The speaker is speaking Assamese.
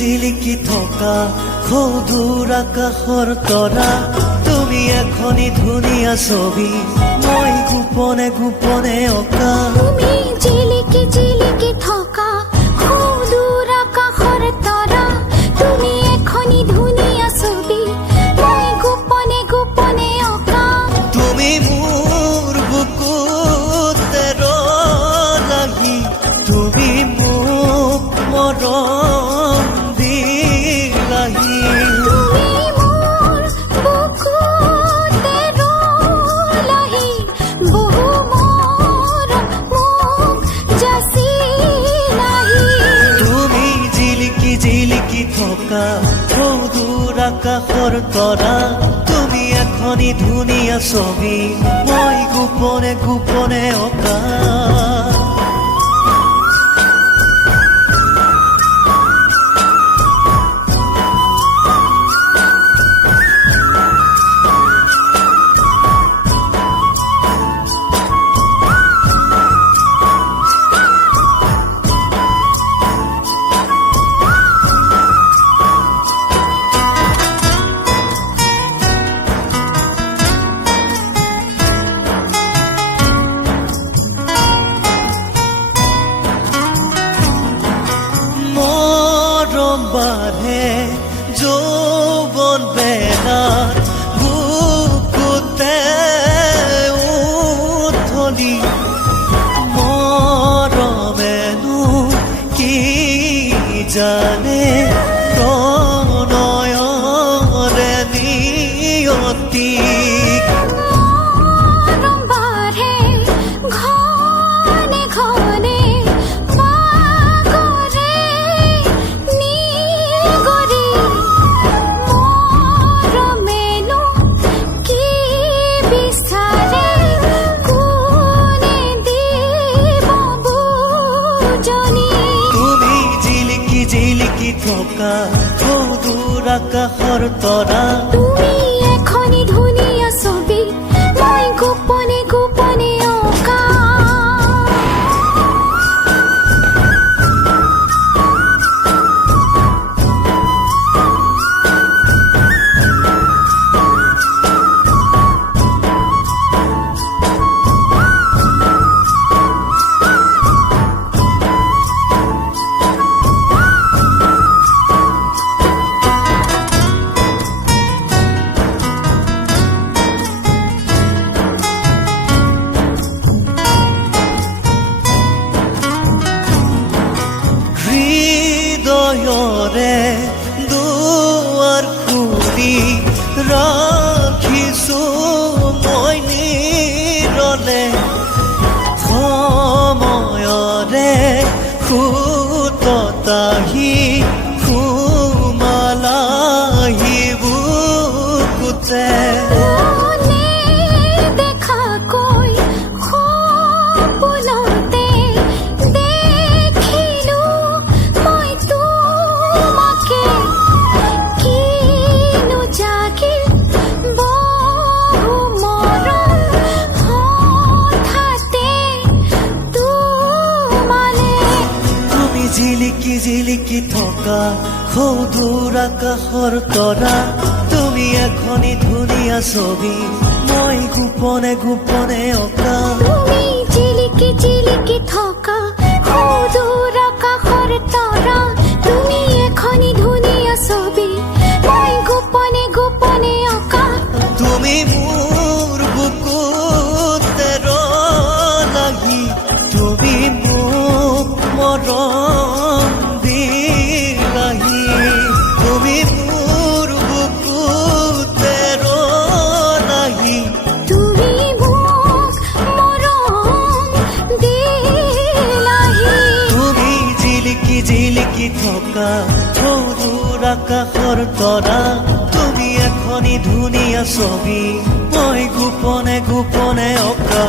জিলিকি থকা সৌদূৰ আকাশৰ তৰা তুমি এখনি ধুনীয়া ছবি মই গোপনে গোপনে অঁকা তুমি জিলিকি জিলিকি থকা সৌদূৰ আকাশৰ তৰা তুমি এখনি ধুনীয়া ছবি মই গোপনে গোপনে অঁকা তুমি মোৰ বুকুতে লাগি তুমি মোক মৰম দিলাহি তুমি মোৰ বুকুতে ৰলাহি বহু মৰম মোক যাচিলাহি তুমি জিলিকি জিলিকি থকা সৌদূৰ আকাশৰ তৰা তুমি এখনি ধুনীয়া ছবি মই গোপনে গোপনে অঁকা বাঢ়ে যৌৱন বেলাত বুকুতে উঠলি মৰমেনো কি জানে প্ৰণয়ৰে নিয়তি জিলিকি থকা সৌদূৰ আকাশৰ তৰা তুমি এখনি ধুনীয়া ছবি মই গোপনে গোপনে অঁকা হৃদয়ৰে দুৱাৰ খুলি ৰাখিছো মই নিৰলে সময়ৰে সুততাহি সুমালাহি বুকুতে জিলিকি জিলিকি থকা সৌদূৰ আকাশৰ তৰা তুমি এখনি ধুনীয়া ছবি মই গোপনে গোপনে অঁকা তুমি জিলিকি জিলিকি থকা সৌদূৰ আকাশৰ তৰা তুমি এখনি ধুনীয়া ছবি মই গোপনে গোপনে অঁকা তুমি মোৰ বুকুতে লাগি তুমি মোক মৰম দিলাহি তুমি মোৰ বুকুতে লাগি তুমি মোক মৰম দিলাহি তুমি জিলিকি জিলিকি থকা সৌদূৰ আকাশৰ তৰা তুমি এখনি ধুনীয়া ছবি মই গোপনে গোপনে অঁকা